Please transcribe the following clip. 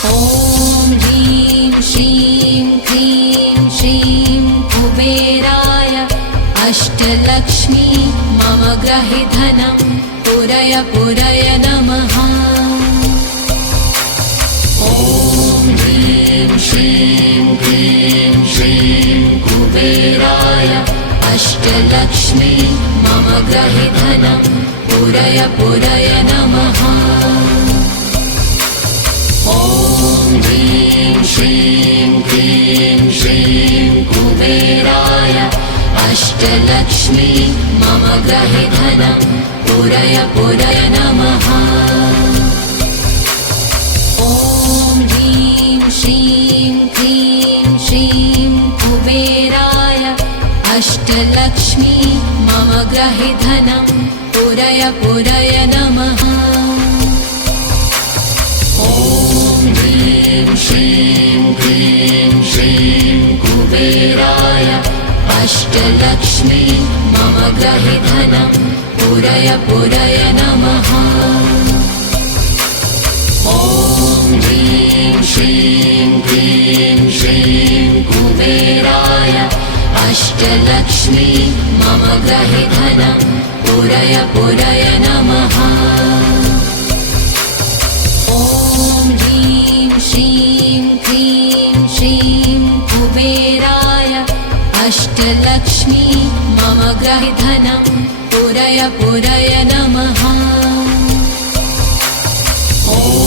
ॐ ह्रीं श्रीं क्रीं श्रीं कुबेराय अष्टलक्ष्मी मम गृहे धनं पुरय पुरय नमः। ॐ ह्रीं श्रीं क्रीं श्रीं कुबेराय अष्टलक्ष्मी मम गृहे धनं पुरय पुरय नमः। ॐ ह्रीं श्रीं क्रीं श्रीं कुबेराय अष्टलक्ष्मी मम गृहे धनं पुरय पुरय नमः। ॐ ह्रीं श्रीं क्रीं श्रीं कुबेराय अष्टलक्ष्मी मम गृहे धनं पुरय पुरय नमः। ॐ ह्रीं श्रीं क्रीं श्रीं कुबेराय अष्टलक्ष्मी मम गृहे धनं पुरय पुरय नमः। ॐ ह्रीं श्रीं क्रीं श्रीं कुबेराय अष्टलक्ष्मी मम गृहे धनं पुरय पुरय नमः। ॐ ह्रीं श्रीं क्रीं श्रीं कुबेराय अष्टलक्ष्मी मम गृहे धनं पुरय पुरय नमः। ॐ